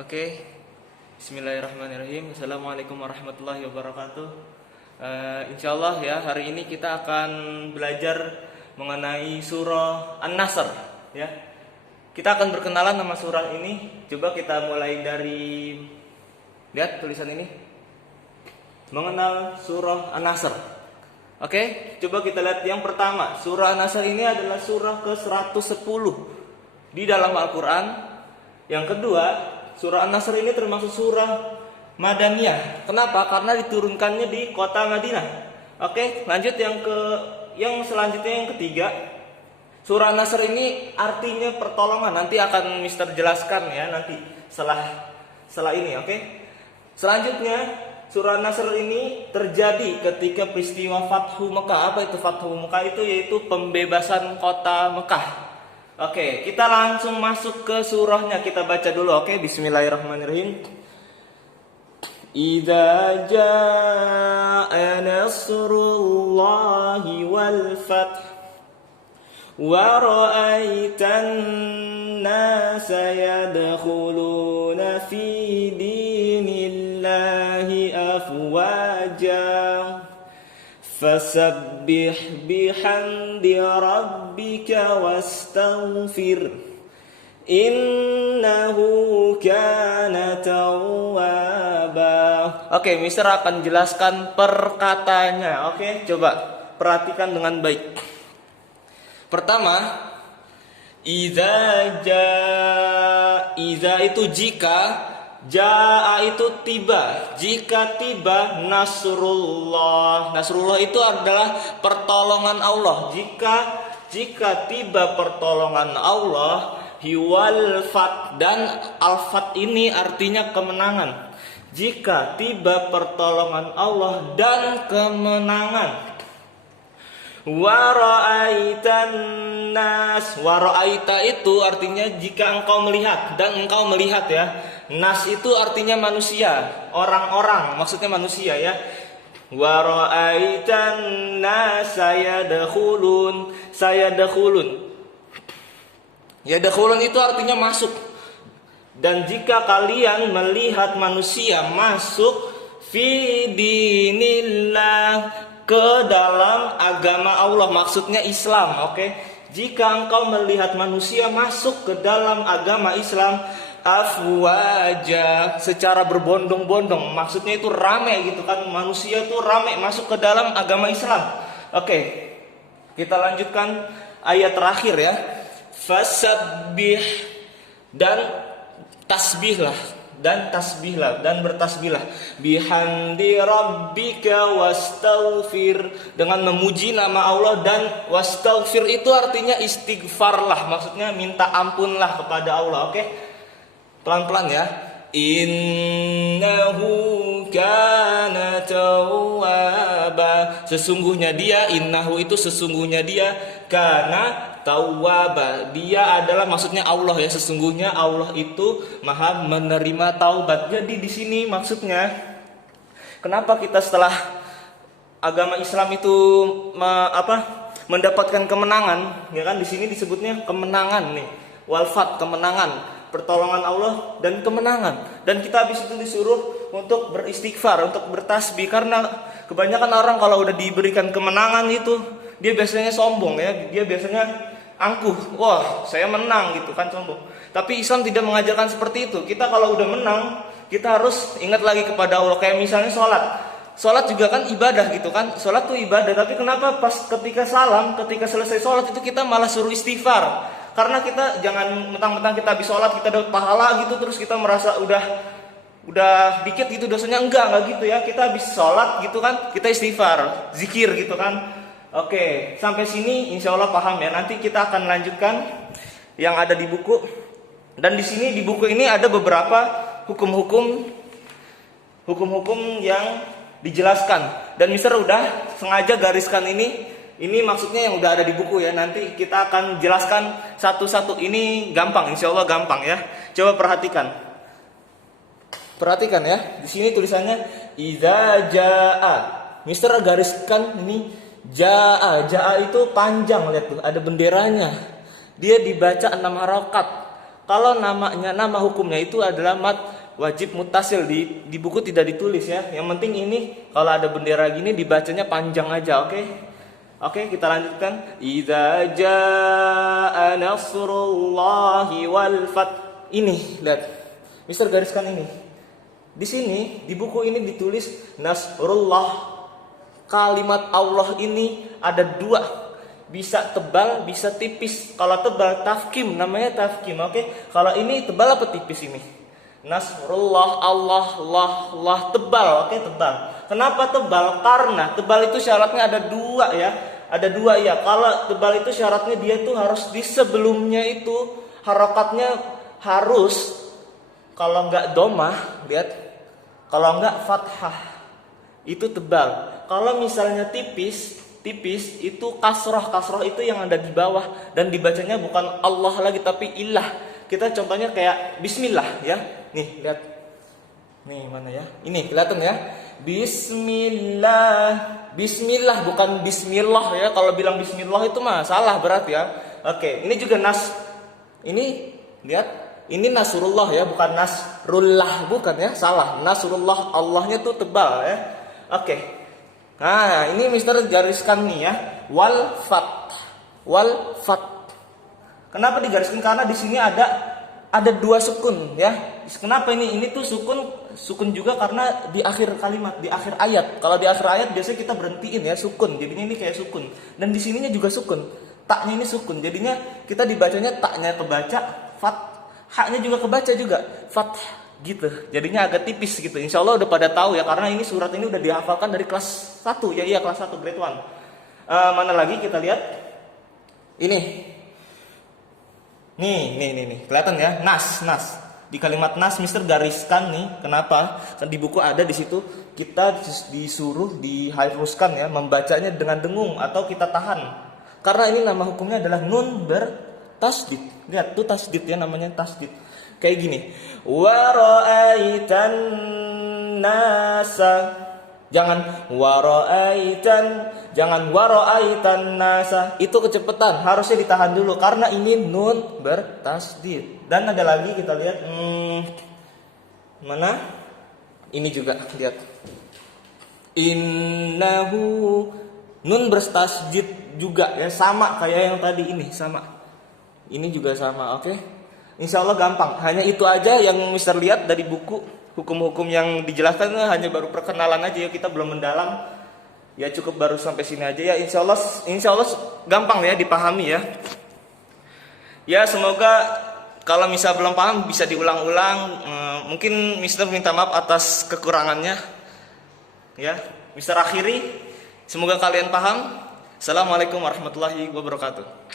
Oke, Bismillahirrahmanirrahim. Assalamualaikum warahmatullahi wabarakatuh. Insya Allah ya, hari ini kita akan belajar mengenai surah An-Nasr ya. Kita akan berkenalan sama surah ini. Coba kita mulai dari, lihat tulisan ini, mengenal surah An-Nasr. Oke, coba kita lihat yang pertama. Surah An-Nasr ini adalah surah ke-110 di dalam Al-Quran. Yang kedua, surah An-Nasr ini termasuk surah Madaniyah. Kenapa? Karena diturunkannya di kota Madinah. Oke, lanjut yang selanjutnya yang ketiga. Surah An-Nasr ini artinya pertolongan. Nanti akan Mister jelaskan ya nanti setelah ini, oke? Selanjutnya, surah An-Nasr ini terjadi ketika peristiwa Fathu Mekah. Apa itu Fathu Mekah? Itu yaitu pembebasan kota Mekah. Oke, kita langsung masuk ke surahnya. Kita baca dulu, oke? Bismillahirrahmanirrahim. Idza jaa nasrullahi wal fath wa ra'aitan nasa yadkhuluna fi dinillahi afwaja fasabbih bihamdi rabbika wastaghfir innahu kana tawwaba. Oke, Mister akan jelaskan perkataannya. Oke, coba perhatikan dengan baik. Pertama, iza itu jika, jaa itu tiba. Jika tiba nasrullah. Nasrullah itu adalah pertolongan Allah. Jika tiba pertolongan Allah, hiwal fat, dan al-fat ini artinya kemenangan. Jika tiba pertolongan Allah dan kemenangan. Wara'aitan nas. Wara'aita itu artinya jika engkau melihat, dan engkau melihat ya. Nas itu artinya manusia, orang-orang, maksudnya manusia ya. Wara'aitan nas sayadkhulun. Yadkhulun itu artinya masuk. Dan jika kalian melihat manusia masuk fi dinillah, ke dalam agama Allah, maksudnya Islam, oke? Jika engkau melihat manusia masuk ke dalam agama Islam, afwaja, secara berbondong-bondong, maksudnya itu ramai gitu kan, manusia itu ramai masuk ke dalam agama Islam. Oke, kita lanjutkan ayat terakhir ya. Fasabbih, dan tasbihlah dan bertasbihlah bihamdi rabbika wastaghfir, dengan memuji nama Allah, dan wastaghfir itu artinya istighfarlah, maksudnya minta ampunlah kepada Allah, oke? Pelan-pelan ya. Innahu kana tawwaba, sesungguhnya dia, innahu itu sesungguhnya dia, kana tawwaba, dia adalah, maksudnya Allah ya, sesungguhnya Allah itu maha menerima taubat. Jadi di sini maksudnya kenapa kita setelah agama Islam itu mendapatkan kemenangan, ya kan? Di sini disebutnya kemenangan nih, walfat, kemenangan, pertolongan Allah dan kemenangan. Dan kita habis itu disuruh untuk beristighfar, untuk bertasbih, karena kebanyakan orang kalau udah diberikan kemenangan itu dia biasanya sombong ya, dia biasanya angkuh, wah saya menang gitu kan, sombong. Tapi Islam tidak mengajarkan seperti itu. Kita kalau udah menang, kita harus ingat lagi kepada Allah. Kayak misalnya sholat juga kan ibadah gitu kan, sholat tuh ibadah. Tapi kenapa pas ketika selesai sholat itu kita malah suruh istighfar? Karena kita jangan mentang-mentang kita habis sholat kita dapat pahala gitu, terus kita merasa udah dikit gitu dosanya. Enggak gitu ya. Kita habis sholat gitu kan, kita istighfar, zikir gitu kan. Oke, sampai sini insya Allah paham ya. Nanti kita akan lanjutkan yang ada di buku. Dan di sini di buku ini ada beberapa hukum-hukum yang dijelaskan. Dan Mister udah sengaja gariskan ini. Ini maksudnya yang udah ada di buku ya. Nanti kita akan jelaskan satu-satu. Ini gampang, insya Allah gampang ya. Coba perhatikan ya. Di sini tulisannya idza jaa. Mister gariskan ini jaa itu panjang, lihat tuh ada benderanya. Dia dibaca 6 harokat. Kalau nama hukumnya itu adalah mad wajib mutasil, di buku tidak ditulis ya. Yang penting ini kalau ada bendera gini dibacanya panjang aja, oke? Oke, kita lanjutkan. Idza jaa nasrullahi wal fath. Ini, lihat. Mister gariskan ini. Di sini di buku ini ditulis nasrullah. Kalimat Allah ini ada dua, bisa tebal, bisa tipis. Kalau tebal tafkim, namanya tafkim, oke? Kalau ini tebal apa tipis ini? Nasrullah, Allah tebal, oke? Tebal. Kenapa tebal? Karena tebal itu syaratnya ada dua ya. Ada dua ya. Kalau tebal itu syaratnya dia tuh harus di sebelumnya itu harokatnya harus, kalau enggak domah, lihat. Kalau enggak fathah, itu tebal. Kalau misalnya tipis itu kasroh itu yang ada di bawah dan dibacanya bukan Allah lagi tapi ilah. Kita contohnya kayak Bismillah ya. Nih lihat, nih mana ya? Ini kelihatan ya. Bismillah bukan Bismillah ya. Kalau bilang Bismillah itu mah salah berarti ya. Oke, ini juga ini lihat, ini Nasrullah ya, bukan Nasrullah, bukan ya, salah. Nasrullah, Allahnya tuh tebal ya. Oke. Nah, ini Mister gariskan nih ya, wal fath. Kenapa digariskan? Karena di sini ada dua sukun ya. Kenapa ini? Ini tuh sukun juga karena di akhir kalimat, di akhir ayat. Kalau di akhir ayat biasanya kita berhentiin ya sukun. Jadinya ini kayak sukun. Dan di sininya juga sukun. Taknya ini sukun. Jadinya kita dibacanya taknya kebaca, haknya juga kebaca juga, fath. Gitu, jadinya agak tipis gitu. Insya Allah udah pada tahu ya, karena ini surat ini udah dihafalkan dari kelas 1 ya, iya kelas 1 grade 1. Mana lagi kita lihat? Ini. Nih, kelihatan ya? Nas. Di kalimat nas Mister gariskan nih. Kenapa? Kan di buku ada di situ, kita disuruh dihafuzkan ya, membacanya dengan dengung atau kita tahan. Karena ini nama hukumnya adalah nun bertasdid. Lihat tuh tasdid ya, namanya tasdid. Kayak gini, wara'aitan nasa, jangan wara'aitan nasa, itu kecepatan, harusnya ditahan dulu karena ini nun bertasdid. Dan ada lagi kita lihat, mana? Ini juga lihat, innahu, nun bertasdid juga ya, sama kayak yang tadi ini, sama. Ini juga sama, oke? Insya Allah gampang. Hanya itu aja yang Mister lihat dari buku. Hukum-hukum yang dijelaskan hanya baru perkenalan aja ya. Kita belum mendalam. Ya cukup baru sampai sini aja ya. Insya Allah gampang ya dipahami ya. Ya semoga kalau misal belum paham bisa diulang-ulang. Mungkin Mister minta maaf atas kekurangannya. Ya, Mister akhiri. Semoga kalian paham. Assalamualaikum warahmatullahi wabarakatuh.